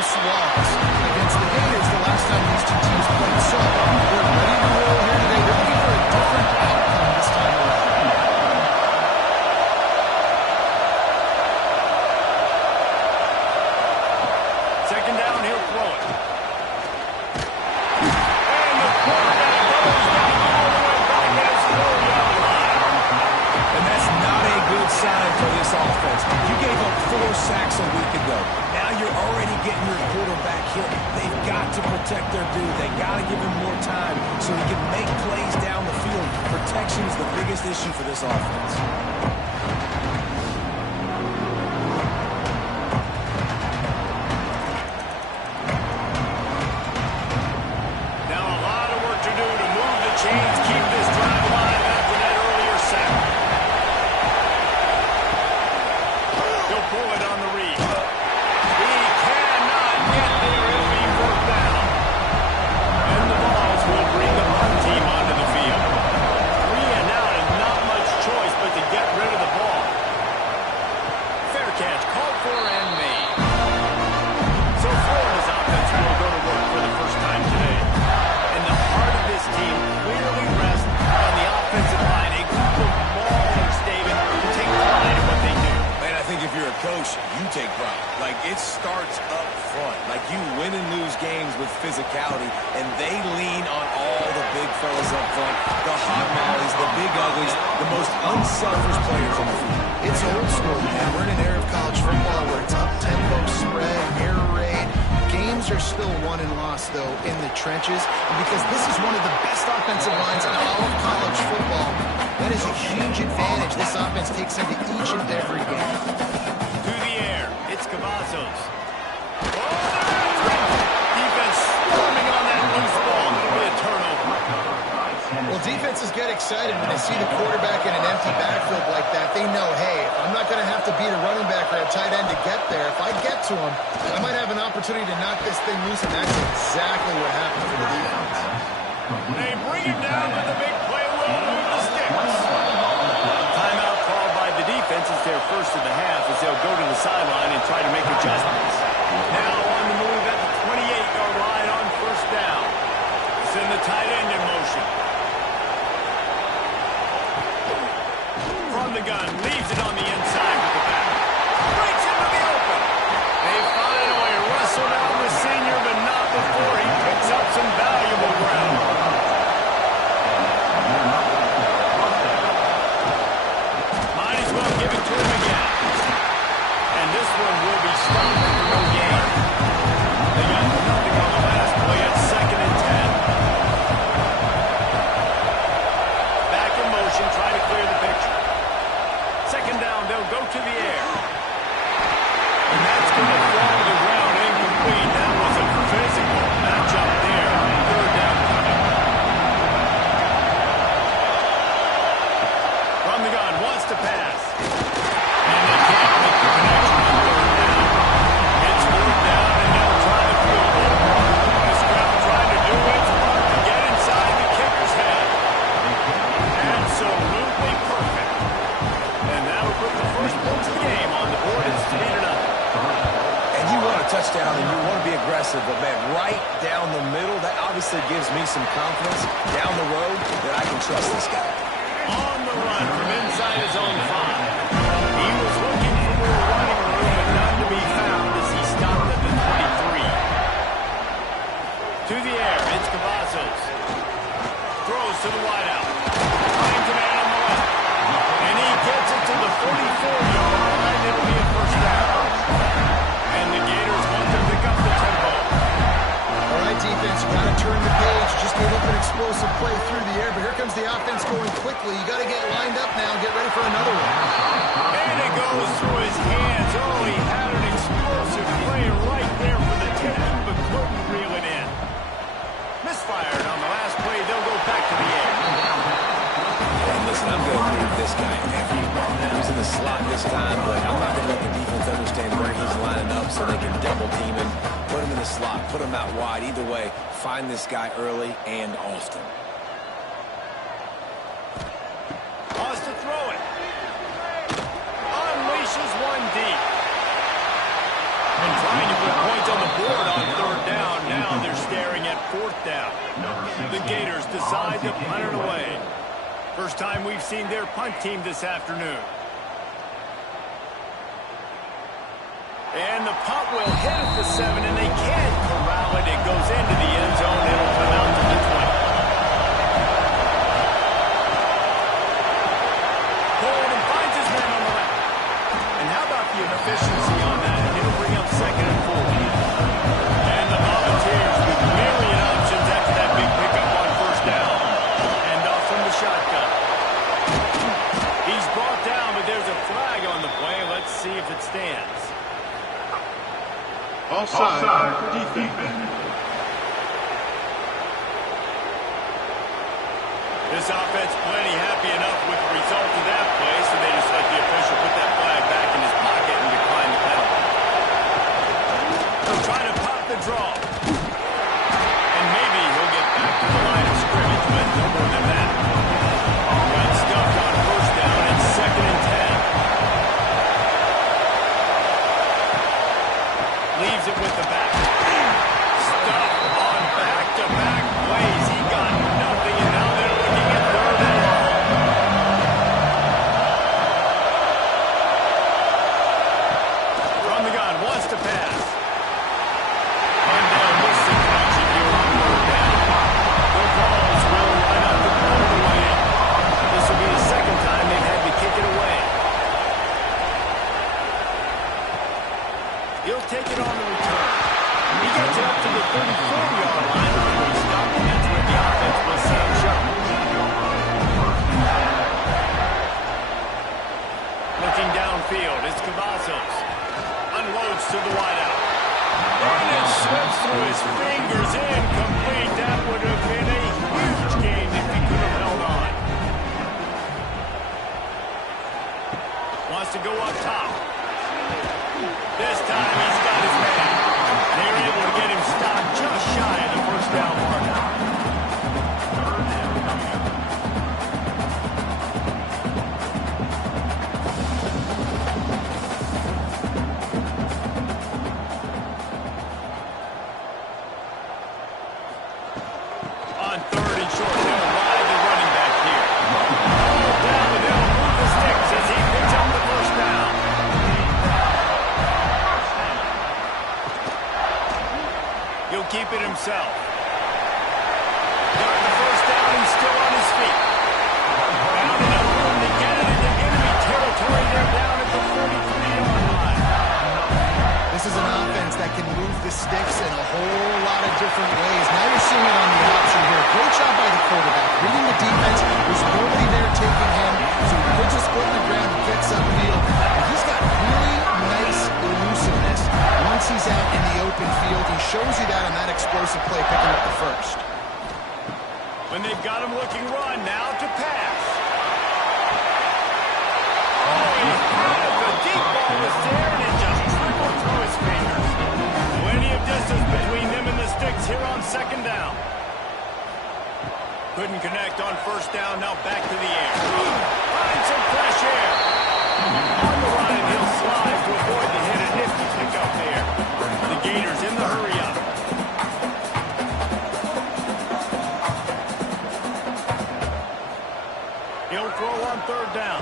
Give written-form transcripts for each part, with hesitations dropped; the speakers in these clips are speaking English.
close loss against the Gators the last time these two teams played. So they're ready to roll here today. They're looking for a different outcome this time around. Second down, he'll throw it. And the quarterback goes down all the way back at his 4-yard line. And that's not a good sign for this offense. You gave up 4 sacks a week ago. Now you're already getting your quarterback hit. They've got to protect their dude. They got to give him more time so he can make plays down the field. Protection is the biggest issue for this offense. Coach, you take pride. Like, it starts up front. Like, you win and lose games with physicality, and they lean on all the big fellas up front, the hot mollies, the big uglies, the most unselfish players on the field. It's old school, man. We're in an era of college football where it's up-tempo, spread, air raid. Games are still won and lost, though, in the trenches. And because this is one of the best offensive lines in all of college football, that is a huge advantage this offense takes into each and every game. It's Cavazos. Defense storming on that loose ball. It'll be a turnover. Well, defenses get excited when they see the quarterback in an empty backfield like that. They know, hey, I'm not going to have to beat a running back or a tight end to get there. If I get to him, I might have an opportunity to knock this thing loose, and that's exactly what happened for the defense. They bring it down to the big play. Will move the sticks. Timeout called by the defense. It's their first of the half as they'll go to the sideline and try to make adjustments. Now on the move at the 28-yard line on first down. Send the tight end in motion. From the gun, leaves it on the inside with the back. Breaks into the open. They finally wrestle down the senior, but not before he picks up some valuable ground. Might as well give it to him again. And this one will be stopped for no gain. They got nothing on the last play at 2nd and 10. Back in motion, try to clear the picture. Second down, they'll go to the air. And that's going to fall to the ground incomplete. That was a physical matchup there. Third down coming. From the gun, wants to pass. And they can't make the connection on third down. It's moved down, and they'll try to field it. This crowd trying to do its part to get inside the kicker's head. Absolutely perfect. And that'll put the first points of the game on the board. It's 3-0. And you want a touchdown and you want to be aggressive, but man, right down the middle, that obviously gives me some confidence down the road that I can trust this guy. On the run from inside his own 5. He was looking for more running room, but none to be found as he stopped at the 23. To the air, it's Cavazos. Throws to the wideout. Finds a man on the left. And he gets it to the 44-yard line. It'll be a first down. And the Gators want to pick up the tempo. All right, defense, you got to turn the page. Just gave up an explosive play through the air, but here comes the offense going quickly. You got to get lined up now and get ready for another one. And it goes through his hands. Oh, he had an explosive play right there for the taking, but couldn't reel it in. Misfired on the last play. They'll go back to the air. And listen, I'm going to leave this guy every ball. He's in the slot this time, but I'm not going to let the defense understand where he's lining up so they can double team him. Put him in the slot, put him out wide. Either way, find this guy early and often. Wants to throw it. Unleashes one deep. And trying to put points on the board 4th down. The Gators decide to punt it away. First time we've seen their punt team this afternoon. And the punt will hit at the 7, and they can't corral it. It goes into the end zone. It'll come out to the 20. Forward and finds his man on the left. And how about the efficiency on that? It'll bring up 2nd and 4. And the Volunteers with myriad options after that big pickup on 1st down. And off from the shotgun. He's brought down, but there's a flag on the play. Let's see if it stands. Offside, defense. This offense plenty happy enough with the result of that play, so they just let the official put that flag back in his pocket and decline the penalty. They'll try to pop the draw. And maybe he'll get back to the line of scrimmage, but no more than that. Got stuffed on 1st down and 2nd and 10. Leaves it with the back. Stuff on back-to-back plays. He got nothing, and now they're looking at 3rd and long. From the gun, wants to pass. And they'll miss the connection here on 3rd down. The balls will line up the punt away. This will be the 2nd time they've had to kick it away. He'll take it on the return. He gets it up to the 34-yard line before he stopped, and that's where the offense will set up shop. Looking downfield, it's Cavazos. Unloads to the wideout. And it slips through his fingers, incomplete. That would have been a huge gain if he could have held on. Wants to go up top. This time he's got his man. They're able to get him stopped just shy of the 1st down marker. On 3rd and short, they'll ride the running back here. All down, and they'll move the sticks as he picks up the 1st down. He'll keep it himself. Got the 1st down, he's still on his feet. Found enough room to get it into enemy territory. They're down at the 43-yard line. This is an offense that can move the sticks in a whole lot of different ways. Now you're seeing it on the option here. Great job by the quarterback. Reading the defense, there's nobody there taking him, so he puts his foot in the ground and gets upfield. And he's got really nice elusiveness. Once he's out in the open field, he shows you that on that explosive play, picking up the 1st. When they've got him looking run, now to pass. Oh, he had it. The deep ball was there, and it just trickled through his fingers. Plenty of distance between them and the sticks here on 2nd down. Couldn't connect on 1st down, now back to the air. Finds some fresh air. On the run, and he'll slide to avoid the hit. A nifty pick up there. The Gators in the hurry-up. He'll throw on 3rd down.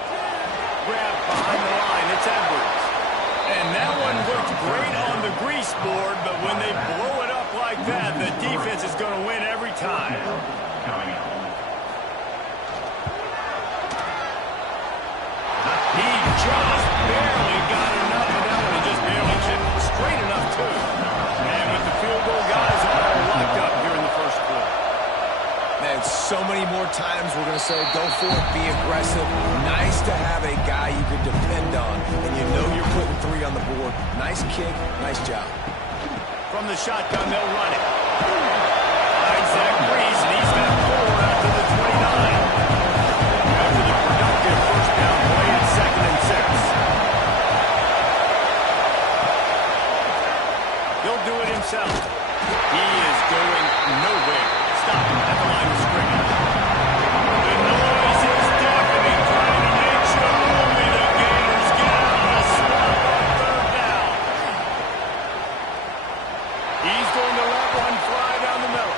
Grab behind the line, it's Edwards. And that one looked great on the grease board, but when they blow it up like that, the defense is going to win every time. He just barely got enough, and that one just barely chipped straight enough, too. And with the field goal, guys all locked up here in the 1st quarter. Man, so many more times we're going to say, go for it, be aggressive. Nice to have a guy you can depend on, and you know you're putting 3 on the board. Nice kick, nice job. From the shotgun, they'll run it. Finds Zach Breeze, and he's got 4 out to the 29. After the productive 1st down play at 2nd and 6. He'll do it himself. He is going nowhere. Stop him at the line of scrimmage. The noise is deafening, trying to make sure only the Gators get out of the swamp on 3rd down. He's going to let one fly down the middle.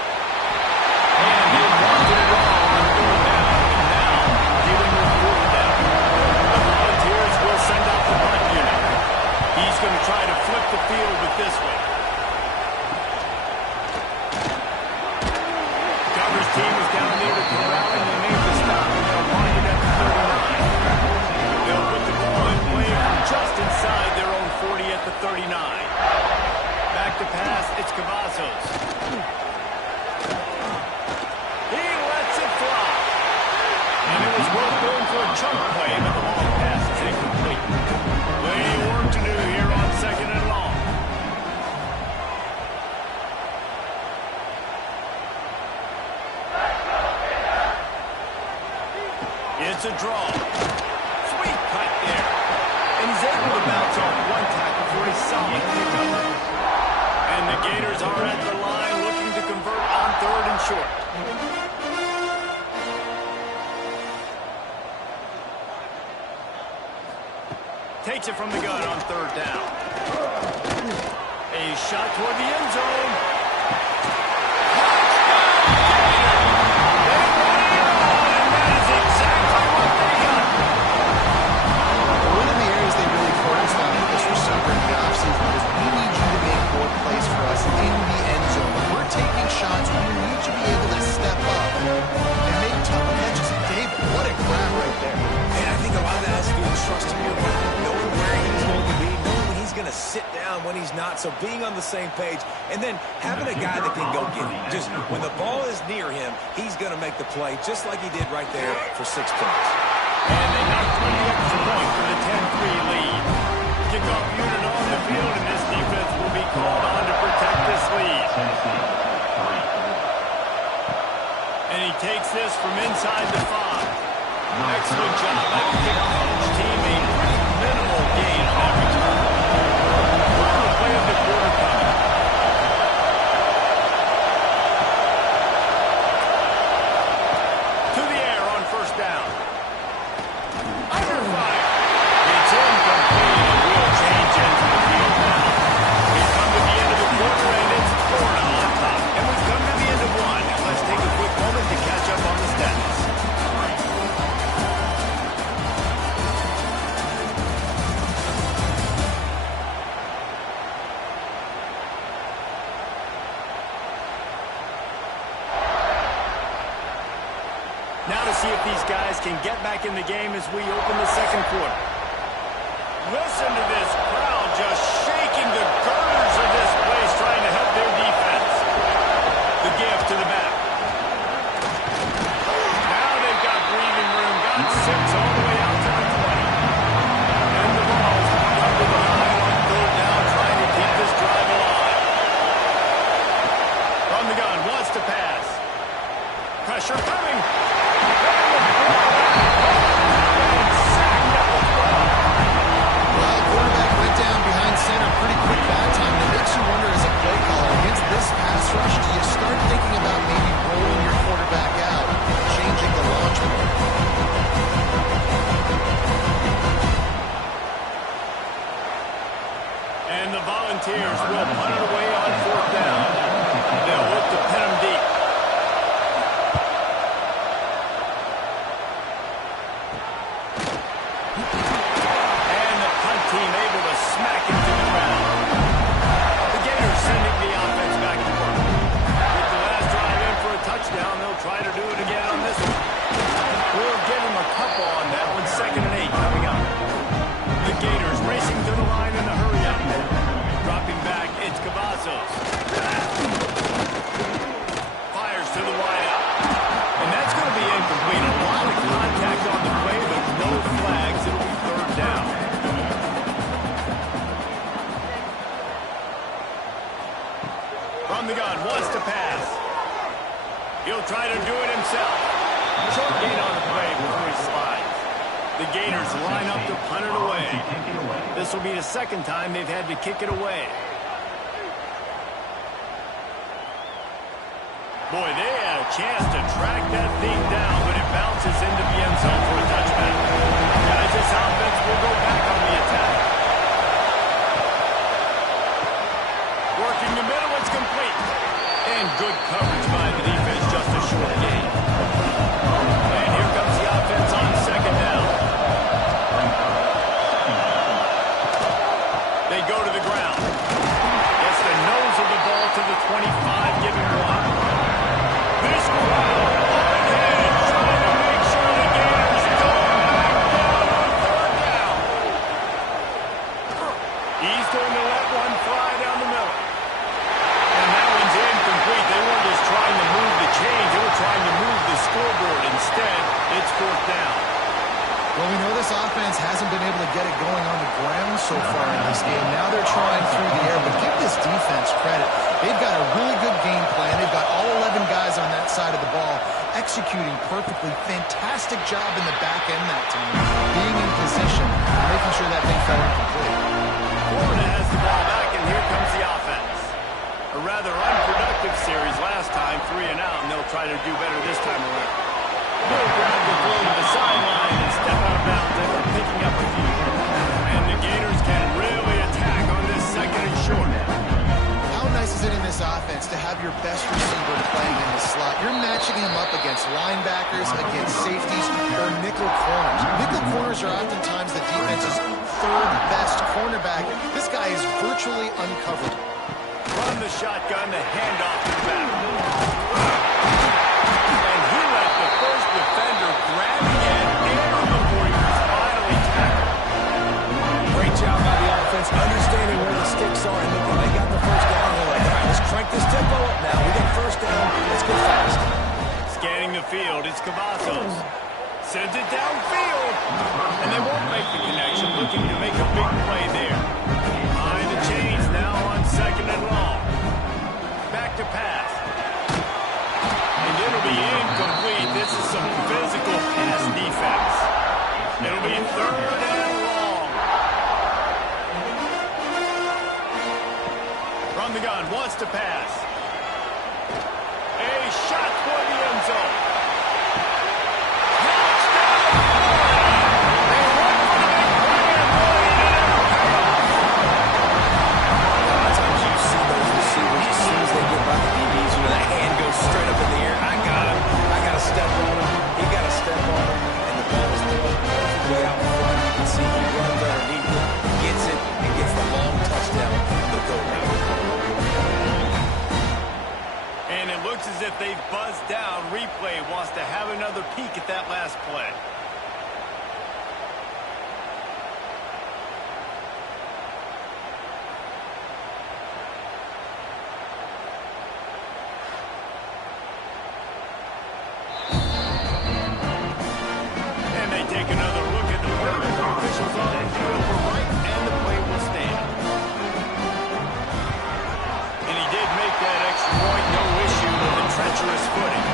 this one. Coverage team is down near the corral, and they made the stop, and they'll wind it at the 39. They'll put the ball in play from just inside their own 40 at the 39. Back to pass, it's Cavazos. He lets it fly. And it was worth going for a chunk play, but the long pass is incomplete. Plenty of work to do here on second and long. It's a draw. Sweet cut there. And he's able to bounce off one tackle for a solid pickup. And the Gators are at the line looking to convert on third and short. Takes it from the gun on third down. A shot toward the end zone. Shots, we need to be able to step up and make tough catches. Dave, what a grab right there. And I think a lot of that has to do with trusting your guy, knowing where he's going to be, knowing when he's going to sit down, when he's not. So being on the same page, and then having a guy that can go get him. Just when the ball is near him, he's going to make the play, just like he did right there for 6 points. And they knocked the extra point for the 10-3 lead. Kickoff unit on the field, and this defense will be called on to protect this lead. And he takes this from inside the 5. Excellent job by the coach team. A pretty minimal gain on that return. Final play of the quarter coming. To the air on first down. Under fire. It's incomplete. A real change into the field now. We've come to the end of the quarter, and it's Florida on top. And we've come to the end of one. Now let's take a quick moment to catch up on the stats. Now to see if these guys can get back in the game as we open the second quarter. Listen to this crowd just shaking the girders of this place, trying to help their defense. The give to the back. Now they've got breathing room. Got 6 all the way out to the 20. And the ball's under the line on third down, trying to keep this drive alive. From the gun, wants to pass. Pressure coming. Center pretty quick that time. It makes you wonder as a play caller against this pass rush, do you start thinking about maybe rolling your quarterback out, changing the launch point? And the Volunteers will punt it away on fourth down. They'll look to pin them deep. And the punt team able to smack it to the ground. The Gators sending the offense back to work. With the last drive in for a touchdown, they'll try to do it again on this one. We'll give them a couple on that one. 2nd and 8 coming up. The Gators racing to the line in a hurry up. Dropping back, it's Cavazos. Fires to the wideout. And that's going to be incomplete. A lot of contact on the play, but no flags. It'll be third down. From the gun, wants to pass. He'll try to do it himself. Short gain on the play before he slides. The Gators line up to punt it away. This will be the second time they've had to kick it away. Boy, they had a chance to track that thing down, but it bounces into the end zone for a touchback. Guys, this offense will go back on the attack. Working the middle, it's complete. And good coverage by the defense, just a short gain. And here comes the offense on second down. They go to the ground. out to the 25, giving one. This crowd on edge, trying to make sure the Gators don't back down on third down. He's going to let one fly down the middle. And that one's incomplete. They weren't just trying to move the chains. They were trying to move the scoreboard. Instead, it's fourth down. Well, we know this offense hasn't been able to get it going on the ground so far in this game. Now they're trying through the air, but give this defense credit. They've got a really good game plan. They've got all 11 guys on that side of the ball executing perfectly. Fantastic job in the back end that time, being in position, making sure that thing fell incomplete. Florida has the ball back, and here comes the offense. A rather unproductive series last time, 3 and out, and they'll try to do better this time around. They'll grab the ball to the sideline and step out of bounds after picking up a few. And the Gators can really attack on this second and short. How nice is it in this offense to have your best receiver playing in the slot? You're matching him up against linebackers, against safeties, or nickel corners. Nickel corners are oftentimes the defense's third best cornerback. This guy is virtually uncovered. From the shotgun, the handoff to the back. And he let the first defender grab the end before he was finally tackled. Great job by the offense, understanding where the sticks are. And look, when they got the first down, they're like, all right, let's crank this tempo up now. We got first down. Let's go fast. Scanning the field, it's Cavazos. Sends it downfield. And they won't make the connection, looking to make a big play there. Behind the chains now on second and long. Back to pass. And it'll be incomplete. This is some physical pass defense. It'll be third and long. From the gun, wants to pass. A shot toward the end zone. Straight up in the air. I got him. I got to step on him. He got to step on him. And the ball is thrown perfectly out in front. You can see he runs underneath it, gets it, and gets the long touchdown, the go route. And it looks as if they've buzzed down. Replay wants to have another peek at that last play. Take another look at the play. The officials on the field were right, and the play will stand. And he did make that extra point, no issue with the treacherous footing.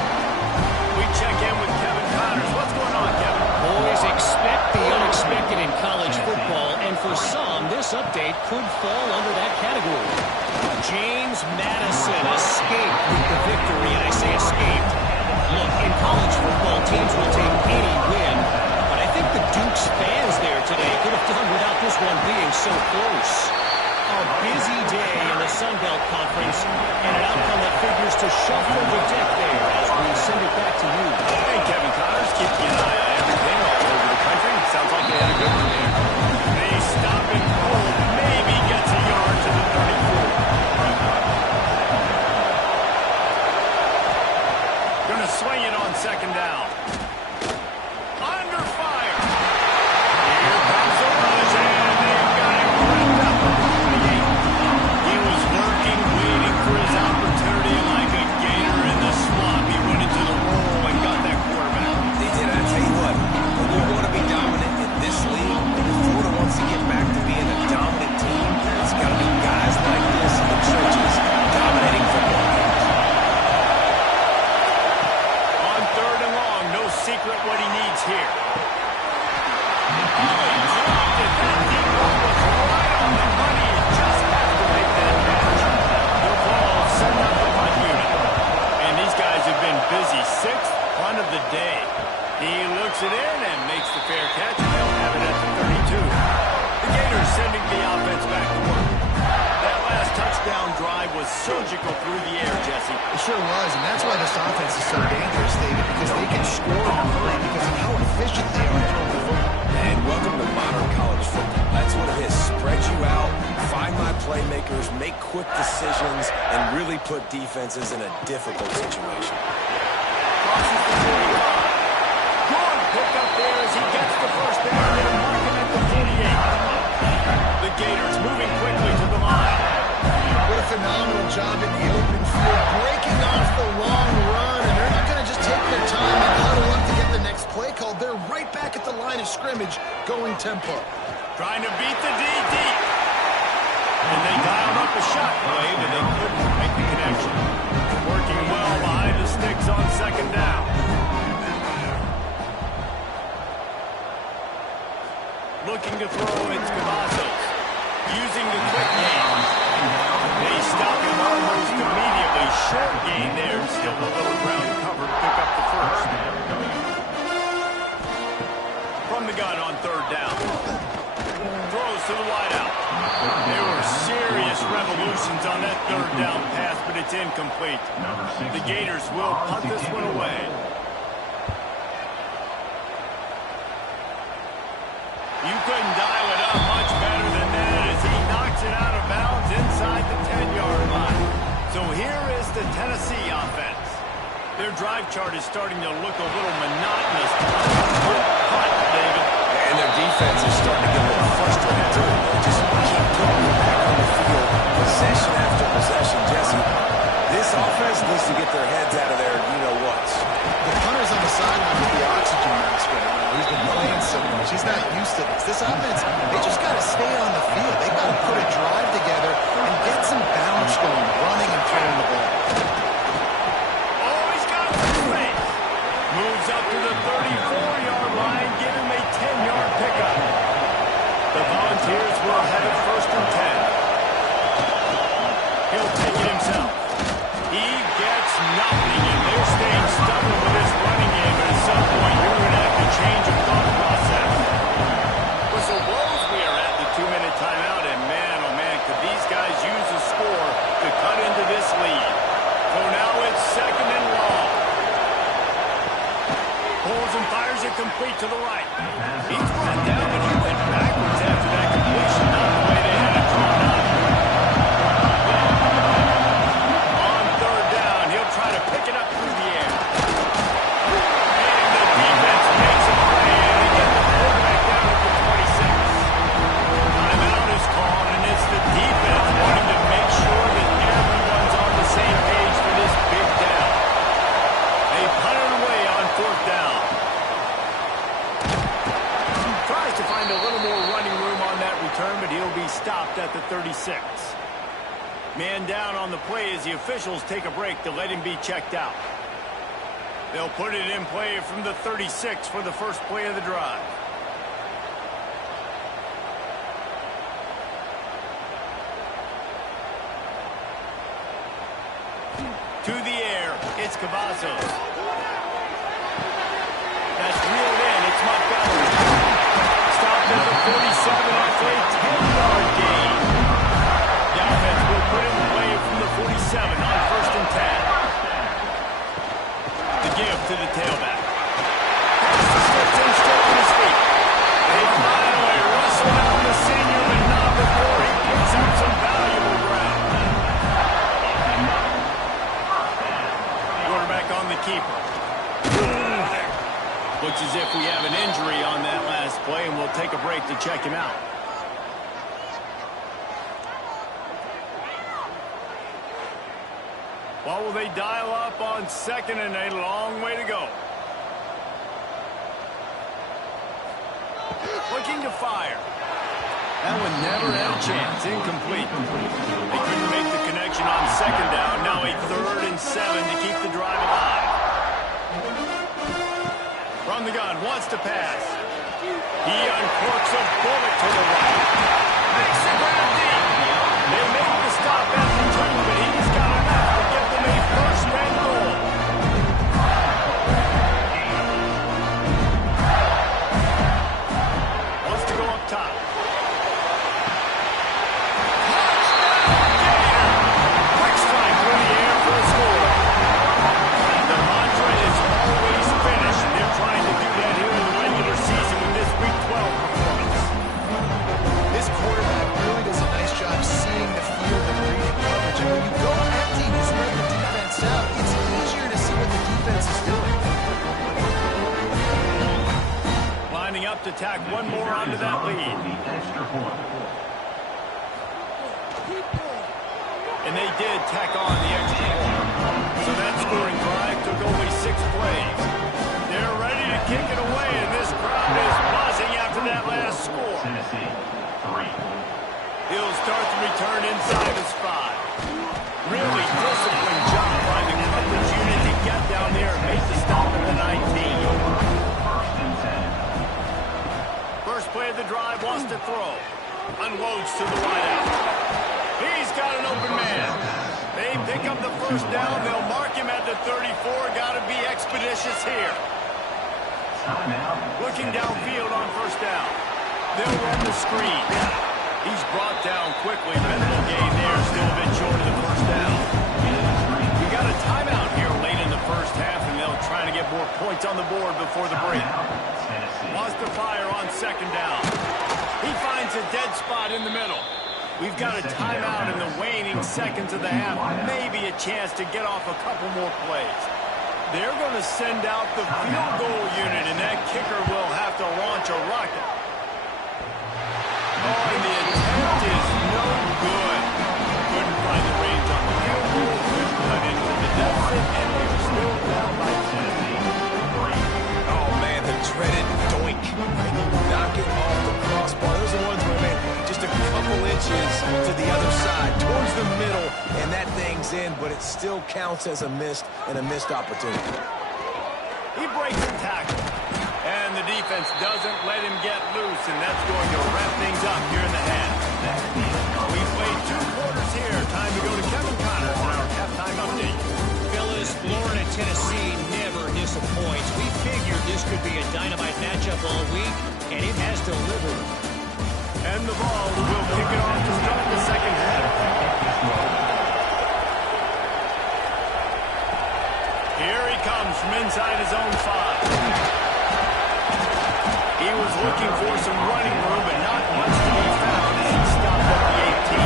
We check in with Kevin Connors. What's going on, Kevin? Boys, expect the unexpected in college football, and for some, this update could fall under that category. James Madison escaped with the victory, and I say escaped. Look, in college football, teams will take any win. I think the Duke's fans there today could have done without this one being so close. A busy day in the Sun Belt Conference, and an outcome that figures to shuffle the deck there as we send it back to you. Hey, Kevin Connors, keeping an eye on everything all over the country. Sounds like they had a good one there. They stop and pull, maybe gets a yard to the 34. Gonna swing it on second down. It in and makes the fair catch, and they'll have it at the 32. The Gators sending the offense back to work. That last touchdown drive was surgical through the air, Jesse. It sure was, and that's why this offense is so dangerous, David, because they can score in a hurry because of how efficient they are throwing the football. And Welcome to modern college football. That's what it is. Spread you out, find my playmakers, make quick decisions, and really put defenses in a difficult situation. Crosses the 45. Good pickup there as he gets the first down. They'll mark him at the 48. The Gators moving quickly to the line. What a phenomenal job in the open field, breaking off the long run, and they're not going to just take their time and huddle up to get the next play called. They're right back at the line of scrimmage, going tempo. Trying to beat the D deep. And they dialed up a shot play, but they couldn't make the connection. Working well behind the sticks on second down. Looking to throw, it's Cavazos. Using the quick game. They stop him almost immediately. Short gain there. Still a little ground covered. Pick up the first. From the gun on third down. Throws to the wideout. There were serious revolutions on that third down pass, but it's incomplete. The Gators will punt this one away. You couldn't dial it up much better than that as he knocks it out of bounds inside the 10-yard line. So here is the Tennessee offense. Their drive chart is starting to look a little monotonous. Good punt, David. And their defense is starting to get a little frustrated, too. They just keep putting it back on the field, possession after possession. Jesse, this offense needs to get their heads out of their you-know-whats. The punter's on the sideline with the oxygen mask right now. He's been playing so much. He's not used to this. This offense, they just got to stay on the field. They got to put a drive together and get some balance going, running and throwing the ball. Oh, he's got it straight. Moves up to the 34-yard line, give him a 10-yard pickup. The Volunteers will have it first and 10. He'll take it himself. He gets nothing, and they're staying stubborn with this running game, but at some point you're going to have to change your thought process. Whistle blows, we are at the 2-minute timeout, and man, oh man, could these guys use a score to cut into this lead. So now it's second and long. Pulls and fires it complete to the right. He's brought down, but he went backwards after that completion, not the way they had it drawn up. On third down, he'll try to pick it up through the air. And the defense makes a play, and they get the quarterback down at the 26. Timeout is called, and it's the defense wanting to make sure that everyone's on the same page for this big down. They punt it away on fourth down. Tries to find a little more running room on that return, but he'll be stopped at the 36. Man down on the play as the officials take a break to let him be checked out. They'll put it in play from the 36 for the first play of the drive. To the air, it's Cavazos. That's reeled in, it's Montgomery. Stopped at the 47 after a 10-yard gain. The offense will put it in play from the 47 on first and 10. The give to the tailback. Pass to Smith, still on his feet. They finally wrestle down the senior, but not before he picks up some valuable ground. Quarterback on the keeper. Looks as if we have an injury on that last play, and we'll take a break to check him out. What will they dial up on second and a long way to go? Looking to fire. That one never had a chance. Incomplete. They couldn't make the connection on second down. Now a 3rd and 7 to keep the drive alive. From the gun, wants to pass. He uncorks a bullet to the right. Makes the grab deep. They make the stop at the 2, but he's got enough to give them a first and goal. Wants to go up top. Quick strike through the air for a score. The mantra is always finish, and they're trying to do that here in the regular season with this Week 12 performance. up to tack one more onto that lead. And they did tack on the extra point. So that scoring drive took only 6 plays. They're ready to kick it away, and this crowd is buzzing after that last score. He'll start the return inside his 5. Really disciplined job by the coverage unit to get down there and make the stop at the 19. First play of the drive, wants to throw. Unloads to the wideout. He's got an open man. They pick up the first down. They'll mark him at the 34. Got to be expeditious here. Looking downfield on first down. They'll run the screen. He's brought down quickly. Minimal gain there. Still a bit short of the first down. We got a timeout here late in the first half, and they'll try to get more points on the board before the break. Wants to fire on second down. He finds a dead spot in the middle. We've got a timeout in the waning seconds of the half. Maybe a chance to get off a couple more plays. They're going to send out the field goal unit, and that kicker will have to launch a rocket. Oh, and the attempt is no good. Couldn't find the range on the field goal. Couldn't cut into the deficit, and they're still down by 10. Oh, man, the dreaded doink. And you knock it off the crossbar. Those are the ones where, man, just a couple inches to the other side, towards the middle, and that thing's in, but it still counts as a missed opportunity. He breaks the tackle, and the defense doesn't let him get loose, and that's going to wrap things up here in the half. We've played 2 quarters here. Time to go to Kevin Connors for our halftime update. Fellas, Florida, Tennessee never disappoints. We figured this could be a dynamite matchup all week, and it has delivered. And the ball will kick it off to start the second half. Here he comes from inside his own 5. He was looking for some running room, but not much to be found as he stopped at the 18.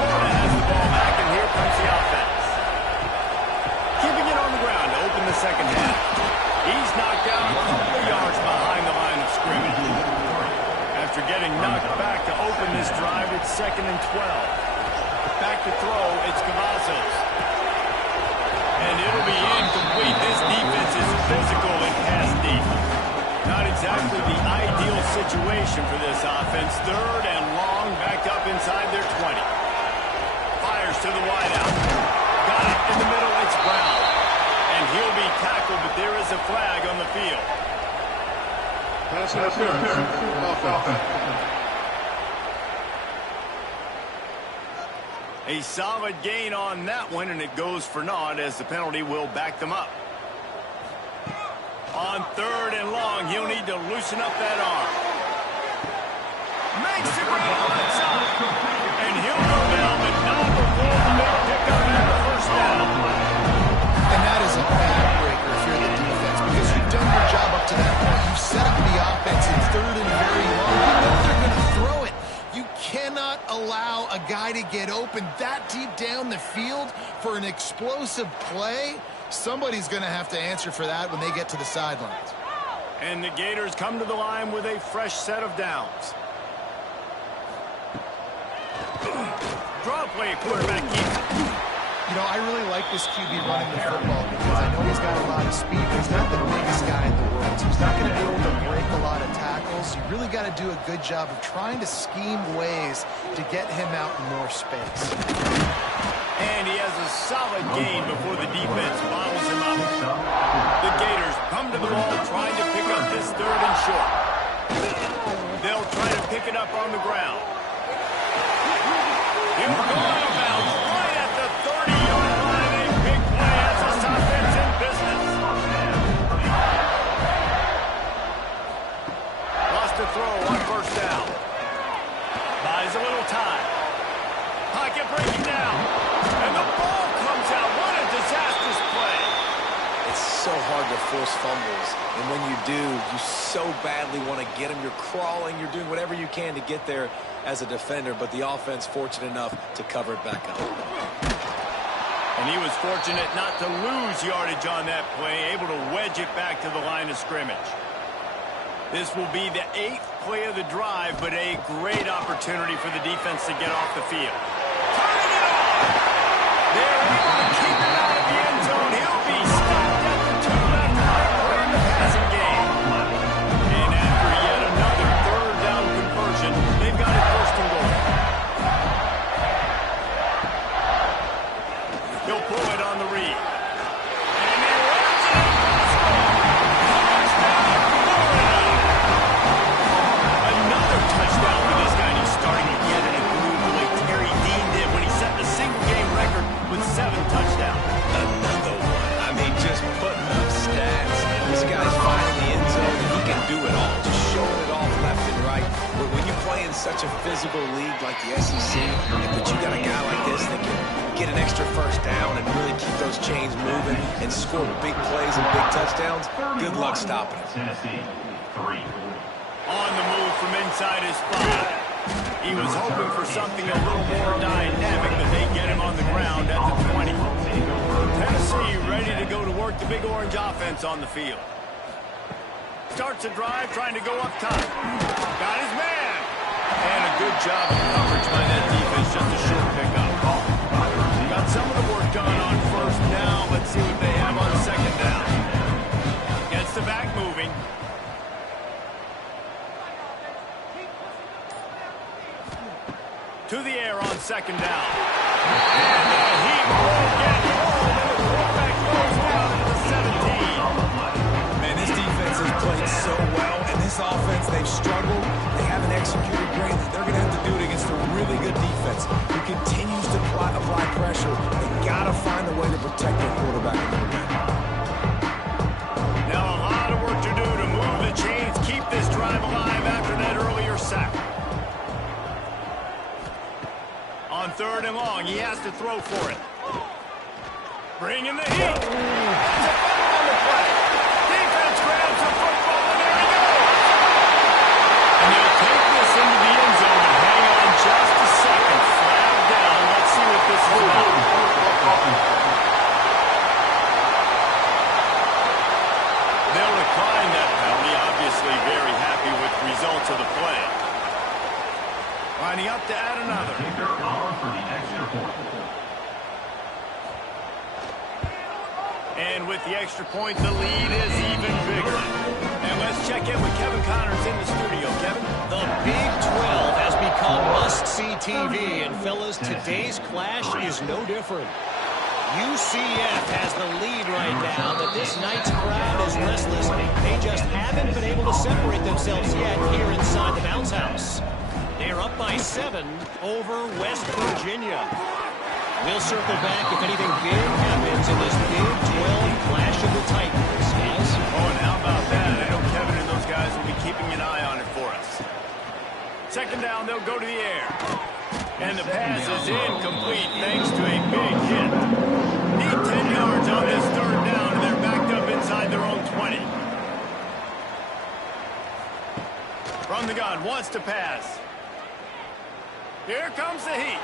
Florida has the ball back, and here comes the offense. Keeping it on the ground to open the second half. He's knocked down a couple of yards behind the line of scrimmage. After getting knocked back to open this drive, it's 2nd and 12. Back to throw, it's Cavazos. And it'll be incomplete. This defense is physical and pass deep. Not exactly the ideal situation for this offense. 3rd and long, backed up inside their 20. Fires to the wideout. Got it in the middle, it's Brown. And he'll be tackled, but there is a flag on the field. Pass interference. A solid gain on that one, and it goes for naught as the penalty will back them up. On 3rd and long, he'll need to loosen up that arm. Makes the grab, lights up, and he'll go down, but not before the big pickup and the first down. And that is a backbreaker if you're the defense, because you've done your job up to that point. You've set up the offense in 3rd and very long. You know they're going to throw it. You cannot allow a guy to get open that deep down the field for an explosive play. Somebody's going to have to answer for that when they get to the sidelines. And the Gators come to the line with a fresh set of downs. Draw play, quarterback keeps it. You know, I really like this QB running the football because I know he's got a lot of speed, but he's not the biggest guy in the world. So he's not going to be able to break a lot of tackles. You really got to do a good job of trying to scheme ways to get him out in more space. And he has a solid gain before the defense bottles him up. The Gators come to the ball trying to pick up this 3rd and short. They'll try to pick it up on the ground. He'll go out of bounds right at the 30-yard line. A big play as this offense in business. Lost to throw on first down. Buys a little time. Pocket breaking down. And the ball comes out. What a disastrous play. It's so hard to force fumbles, and when you do, you so badly want to get them. You're crawling, you're doing whatever you can to get there as a defender, but the offense fortunate enough to cover it back up. And he was fortunate not to lose yardage on that play, able to wedge it back to the line of scrimmage. This will be the 8th play of the drive, but a great opportunity for the defense to get off the field. Turning it on! They're able to keep it out of the end zone. He'll be stopped at the 2 after a big play in the passing game. And after yet another third down conversion, they've got it first and goal. He'll pull it on the read. And he runs it impossible. Touchdown, Florida! Another touchdown for this guy, and he's starting to get in a groove the way Terry Dean did when he set the single-game record with 7 touchdowns. Another one. I mean, just putting up stats. This guy's finding the end zone, and he can do it all. Just showing it off left and right. But when you play in such a physical league like the SEC, but you got a guy like this that can get an extra first down and really keep those chains moving and score big plays and big touchdowns, good luck stopping it. Tennessee, 3. On the move from inside his spot. He was hoping for something a little more dynamic, but they get him on the ground at the 20. Tennessee ready to go to work the Big Orange offense on the field. Starts a drive trying to go up top. Got his man. And a good job of coverage by that defense, just a short pickup. Got some of the work done on first down. Let's see what they have on second down. Gets the back moving. To the air on second down. And he will get home, and the quarterback goes down at the 17. Man, this defense has played so well, and this offense, they've struggled. They haven't executed greatly. They're going to have to do it against a really good defense who continues to apply pressure. They've got to find a way to protect their quarterback a little bit. Now a lot of work to do to move the chains, keep this drive alive after that earlier sack. On third and long, he has to throw for it. Bring in the heat. That's a fumble on the play. Defense grabs the football, and there he goes. And they'll take this into the end zone and hang on just a second. Flag down. Let's see what this is about. They'll decline that penalty. Obviously very happy with the results of the play. Lining up to add another. And with the extra point, the lead is even bigger. And let's check in with Kevin Connors in the studio. Kevin? The Big 12 has become must-see TV, and fellas, today's clash is no different. UCF has the lead right now, but this night's crowd is restless. They just haven't been able to separate themselves yet here inside the bounce house. They're up by 7 over West Virginia. We'll circle back if anything big happens in this Big 12 clash of the Titans. Yes? Oh, and how about that? I know Kevin and those guys will be keeping an eye on it for us. Second down, they'll go to the air. And the pass is incomplete thanks to a big hit. Need 10 yards on this third down, and they're backed up inside their own 20. From the gun, wants to pass. Here comes the heat.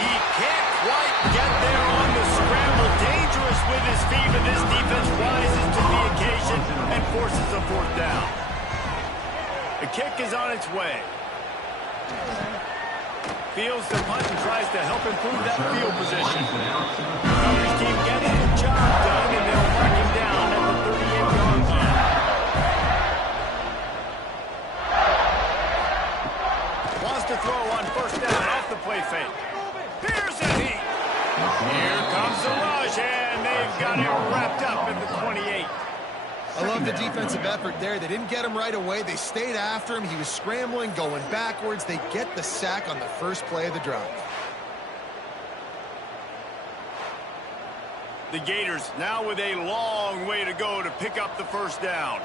He can't quite get there on the scramble. Dangerous with his feet, but this defense rises to the occasion and forces a fourth down. The kick is on its way. Fields the punt and tries to help improve that field position. Coverage team getting the job done, and they'll mark him down at the 38-yard line. Wants to throw on first down off the play fake. Here's the heat. Here comes the rush, and they've got it wrapped up at the 28. I love the defensive effort there. They didn't get him right away. They stayed after him. He was scrambling, going backwards. They get the sack on the first play of the drive. The Gators now with a long way to go to pick up the first down.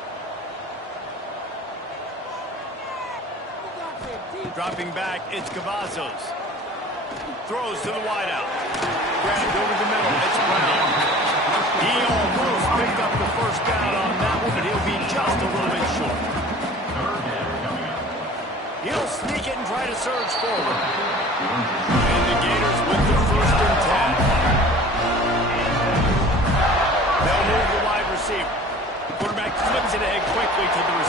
Dropping back, it's Cavazos. Throws to the wideout. Grabbed over the middle, it's Brown. He almost picked up the first down on that one, but he'll be just a little bit short. He'll sneak it and try to surge forward. And the Gators with the first and 10. They'll move the wide receiver. Quarterback flips it ahead quickly to the receiver.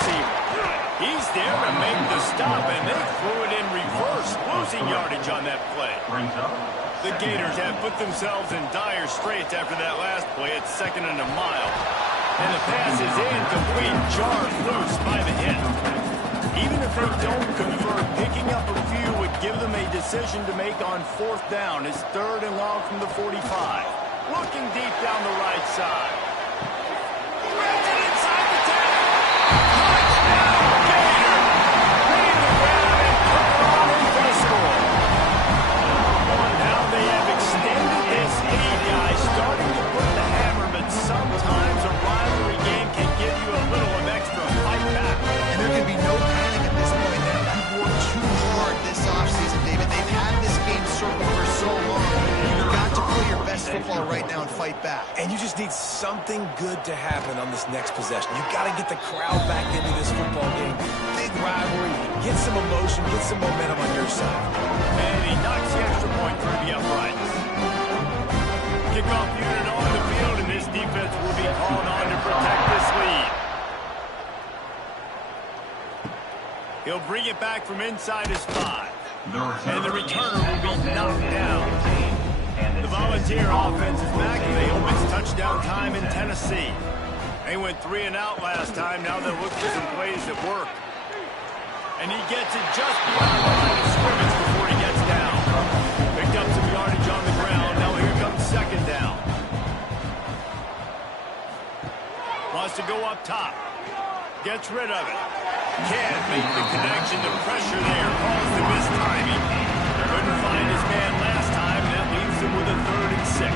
The Gators have put themselves in dire straits after that last play at 2nd and a mile. And the pass is incomplete, jarred loose by the hit. Even if they don't convert, picking up a few would give them a decision to make on 4th down. It's 3rd and long from the 45. Looking deep down the right side. Grabs it inside the 10. Touchdown, Gator! Ready to grab and put it on in for the score. Now they have extended this lead, guys, starting to put the hammer, but sometimes a rivalry game can give you a little of extra fight back. And there can be no panic at this point now. You've worked too hard this offseason, David. They've had this game circled for so long. You've got to play your best football right now and fight back. And you just need something good to happen on this next possession. You've got to get the crowd back into this football game. Big rivalry. Get some emotion. Get some momentum on your side. And he knocks the extra point through the uprights. Kickoff unit on the field, and this defense will be called on to protect this lead. He'll bring it back from inside his 5. And the returner will be knocked down. The Volunteer offense is back, and they hope it's touchdown time in Tennessee. They went 3 and out last time. Now they'll look for some plays that work. And he gets it just beyond the line of scrimmage before he gets down. Picked up some yardage on the ground. Now here comes 2nd down. Wants to go up top. Gets rid of it. Can't make the connection. The pressure there caused the mistiming. Couldn't find his man last time. That leaves him with a 3rd and 6.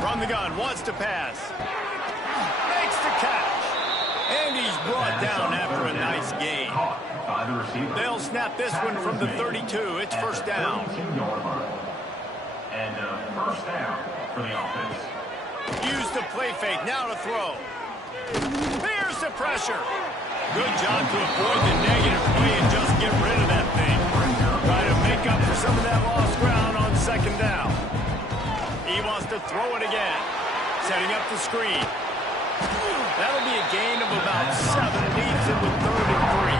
From the gun, wants to pass. Makes the catch. And he's brought down after a nice gain. They'll snap this one from the 32. It's 1st down. And 1st down for the offense. Use the play fake. Now to throw. Here's the pressure. Good job to avoid the negative play and just get rid of that thing. Try to make up for some of that lost ground on 2nd down. He wants to throw it again. Setting up the screen. That'll be a gain of about 7. Leaves him with 3rd and 3.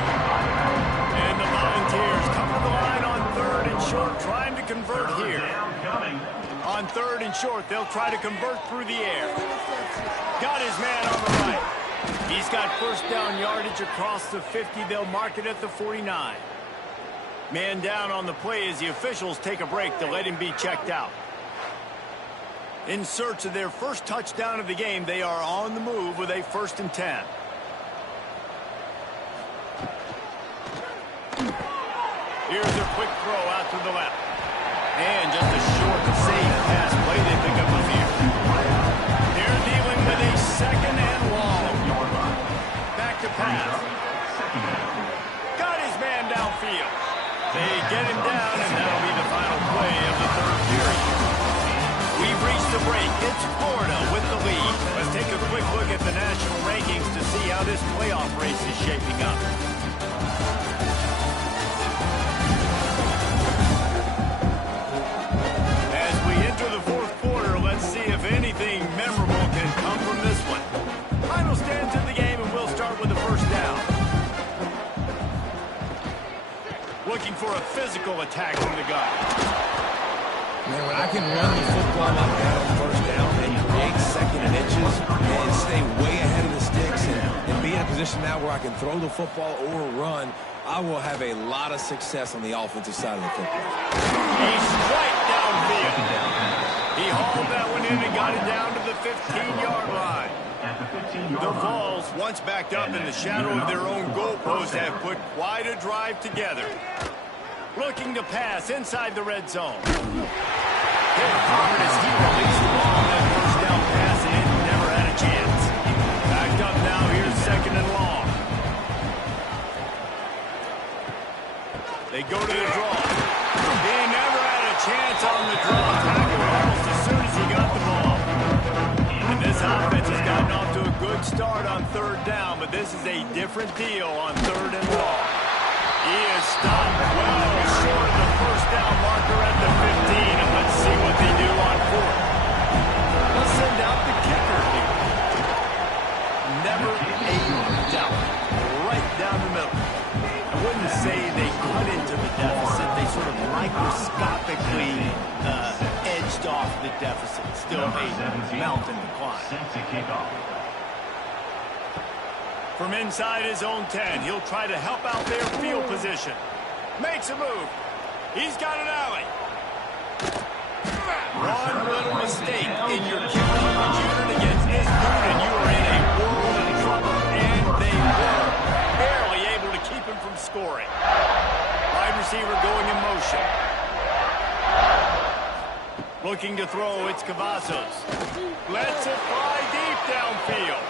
And the Volunteers cover the line on 3rd and short, trying to convert here. On 3rd and short, they'll try to convert through the air. Got his man on the right. He's got 1st down yardage across the 50. They'll mark it at the 49. Man down on the play as the officials take a break to let him be checked out. In search of their first touchdown of the game, they are on the move with a 1st and 10. Here's a quick throw out to the left. And just a short, safe pass play. They pick up a few. They're dealing with a 2nd and long. Back to pass. Got his man downfield. They get him down, and that'll be the final play of the 3rd period. We've reached the break. It's Florida with the lead. Let's take a quick look at the national rankings to see how this playoff race is shaping up. As we enter the 4th quarter, let's see if anything memorable can come from this one. Final stands in the game, and we'll start with the 1st down. Looking for a physical attack from the gun. Man, when I can run the football like that on 1st down and create 2nd and inches and stay way ahead of the sticks and be in a position now where I can throw the football or run, I will have a lot of success on the offensive side of the football. He's right downfield. He hauled that one in and got it down to the 15-yard line. The Vols, once backed up in the shadow of their own goalpost, have put quite a drive together. Looking to pass inside the red zone. Hit hard as he released the ball on that 1st down pass, and it never had a chance. Backed up now, here's 2nd and long. They go to the draw. He never had a chance on the draw. Tackled almost as soon as he got the ball. And this offense has gotten off to a good start on 3rd down, but this is a different deal on 3rd and long. He is stopped well short of the 1st down marker at the 15, and let's see what they do on 4th. Let's send out the kicker here. Never a doubt. Right down the middle. I wouldn't say they cut into the deficit. They sort of microscopic graphically edged off the deficit. Still a mountain to climb. From inside his own 10, he'll try to help out their field position. Makes a move. He's got an alley. One little mistake in your coverage unit against this dude, and you are in a world of trouble. And they were barely able to keep him from scoring. Wide receiver going in motion. Looking to throw, it's Cavazos. Lets it fly deep downfield.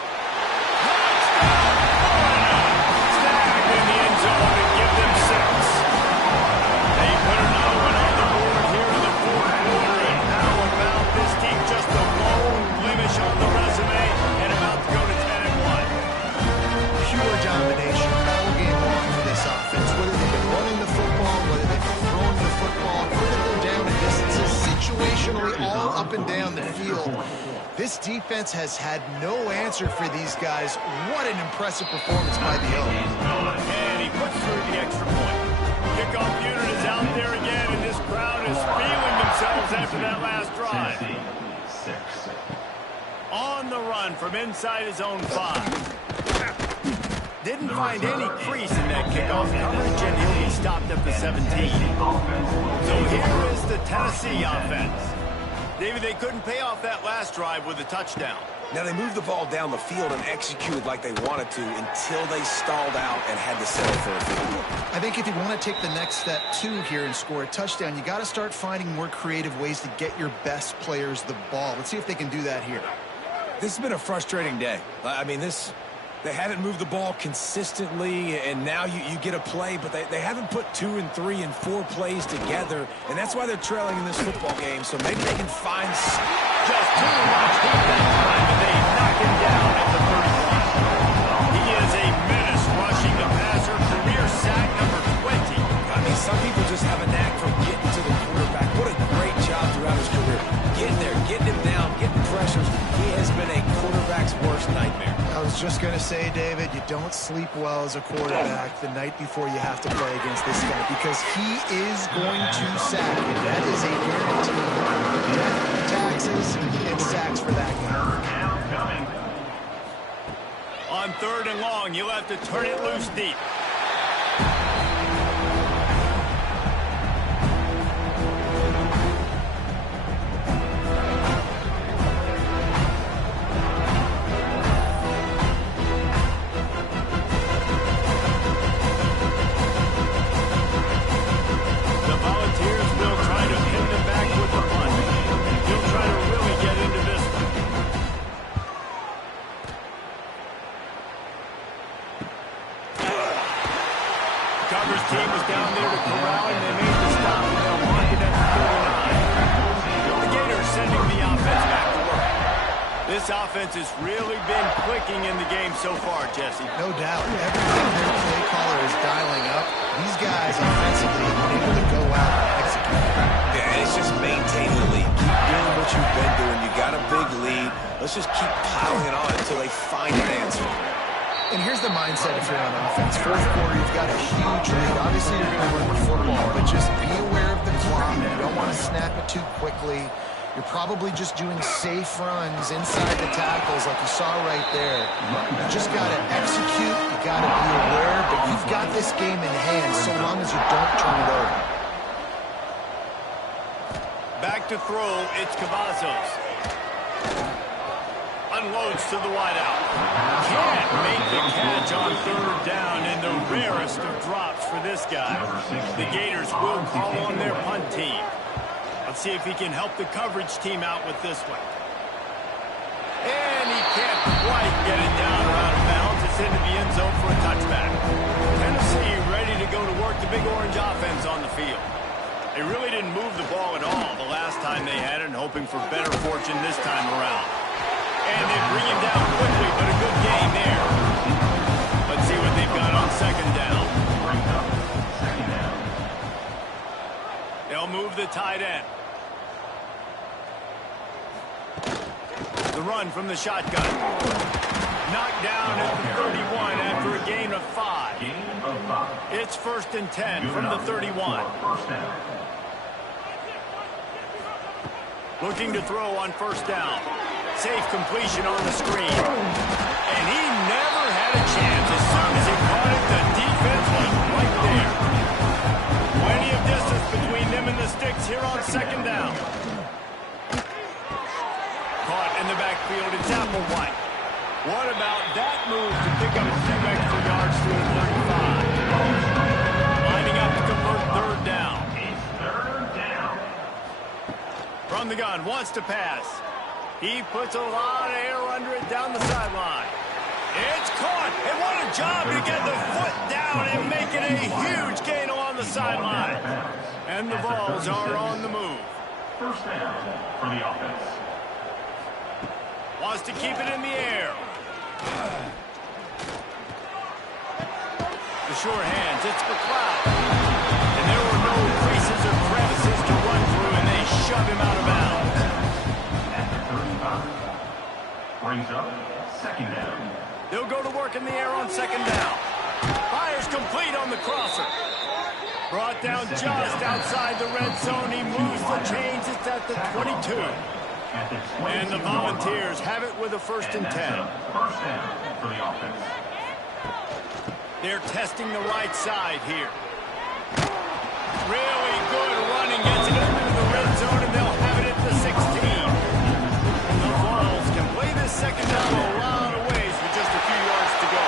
Snag in the end zone and give them 6. They put another one on the board here in the fourth quarter. And how about this team? Just a lone blemish on the resume and about to go to 10-1. Pure domination all game long for this offense. Whether they've been running the football, whether they've been throwing the football, critical down and distances, situationally all up and down the field. This defense has had no answer for these guys. What an impressive performance by the Oaks. And he puts through the extra point. Kickoff unit is out there again, and this crowd is feeling themselves after that last drive. On the run from inside his own 5. Didn't find any crease in that kickoff coverage, and he'll be stopped at the 17. So here is the Tennessee offense. David, they couldn't pay off that last drive with a touchdown. Now, they moved the ball down the field and executed like they wanted to until they stalled out and had to settle for a field goal. I think if you want to take the next step, too, here and score a touchdown, you got to start finding more creative ways to get your best players the ball. Let's see if they can do that here. This has been a frustrating day. I mean, they haven't moved the ball consistently, and now you get a play, but they haven't put 2 and 3 and 4 plays together, and that's why they're trailing in this football game. So maybe they can find just too much heat that time, and they knock him down at the 31. He is a menace rushing the passer, career sack number 20. I mean, some people just have a knack for getting to the quarterback. What a great job throughout his career. Getting there, getting him down, getting pressures. He has been a quarterback's worst nightmare. I was just going to say, David, you don't sleep well as a quarterback the night before you have to play against this guy because he is going to sack, and that is a guarantee. Death, taxes, and sacks for that guy. On 3rd and long, you'll have to turn it loose deep. Team was down there to corral him. They made the stop, and they'll mark it at the 39. The Gators sending the offense back to work. This offense has really been clicking in the game so far, Jesse. No doubt. Everything their play caller is dialing up. These guys offensively are able to go out and execute. Yeah, it's just maintaining the lead. Keep doing what you've been doing. You got a big lead. Let's just keep piling it on until they find an answer. And here's the mindset if you're on offense. Fourth quarter, you've got a huge lead. Obviously, you're going to win the football, but just be aware of the clock. You don't want to snap it too quickly. You're probably just doing safe runs inside the tackles like you saw right there. You just got to execute. You got to be aware, but you've got this game in hand so long as you don't turn it over. Back to throw, it's Cavazos. Unloads to the wideout. Can't make the catch on 3rd down in the rarest of drops for this guy. The Gators will call on their punt team. Let's see if he can help the coverage team out with this one. And he can't quite get it down or out of bounds. It's into the end zone for a touchback. Tennessee ready to go to work the Big Orange offense on the field. They really didn't move the ball at all the last time they had it, and hoping for better fortune this time around. And they bring him down quickly, but a good gain there. Let's see what they've got on 2nd down. They'll move the tight end. The run from the shotgun. Knocked down at the 31 after a gain of 5. It's 1st and 10 from the 31. Looking to throw on first down. Safe completion on the screen. And he never had a chance. As soon as he caught it, the defense was right there. Plenty of distance between them and the sticks here on second down. Caught in the backfield, it's Applewhite. What about that move to pick up a few extra yards to the 35? Lining up to convert third down. It's third down. From the gun, wants to pass. He puts a lot of air under it down the sideline. It's caught, and what a job to get the foot down and make it a huge gain along the sideline. And the balls are on the move. First down for the offense. Wants to keep it in the air. The short hands, it's for Cloud. And there were no creases or crevices to run through, and they shove him out of bounds. At the 35. Brings up second down. They'll go to work in the air on second down. Fires complete on the crosser. Brought down just outside the red zone. He moves the chains. It's at the 22. And the Volunteers have it with a 1st and 10. First down for the offense. They're testing the right side here. Really good running. Gets it into the red zone, and they'll have it at the 16. The Vols can play this second down a lot of ways with just a few yards to go.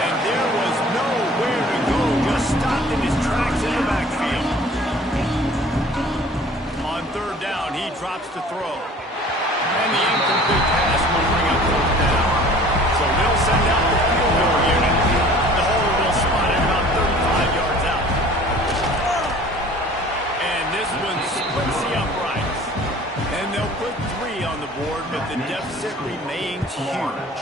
And there was nowhere to go. Just stopped in his tracks in the backfield. On third down, he drops to throw. And the incomplete pass will bring up fourth down. So they'll send out the field goal unit. The holder will spot it about 35 yards out. And this one splits the uprights. And they'll put 3 on the board, but the deficit remains huge.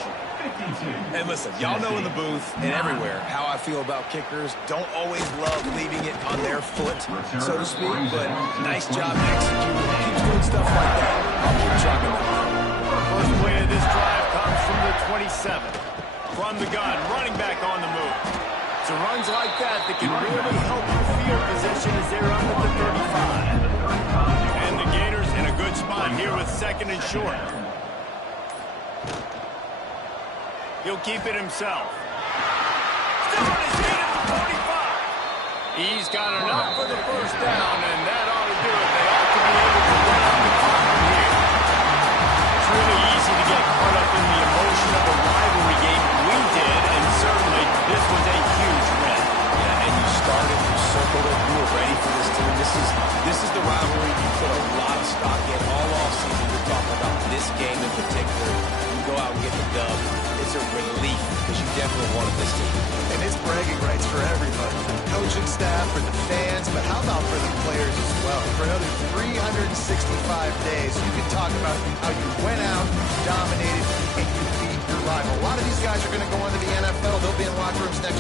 And listen, y'all know in the booth and everywhere how I feel about kickers. Don't always love leaving it on their foot, so to speak, but nice job executing. Keeps doing stuff like that. I'll keep chalking that up. First play of this drive comes from the 27. From the gun, running back on the move. So runs like that can really help your field position as they're up at the 35. And the Gators in a good spot here with 2nd and short. He'll keep it himself. Still on his feet at the 45. He's got enough for the first down, and that ought to do it. They ought to be able to run out the clock from here. It's really easy to get caught up in the emotion of a rivalry game. We did, and certainly this was a huge win. Yeah, and you started, you circled it, you were ready for this team. This is the rivalry you put a lot of stock in all offseason. You're talking about this game in particular. You go out and get the dub. It's a relief because you definitely wanted this team. And it's bragging rights for everybody, for the coaching staff, for the fans, but how about for the players as well? For another 365 days, you can talk about how you went out, dominated, and you beat your rival. A lot of these guys are going to go on to the NFL. They'll be in locker rooms next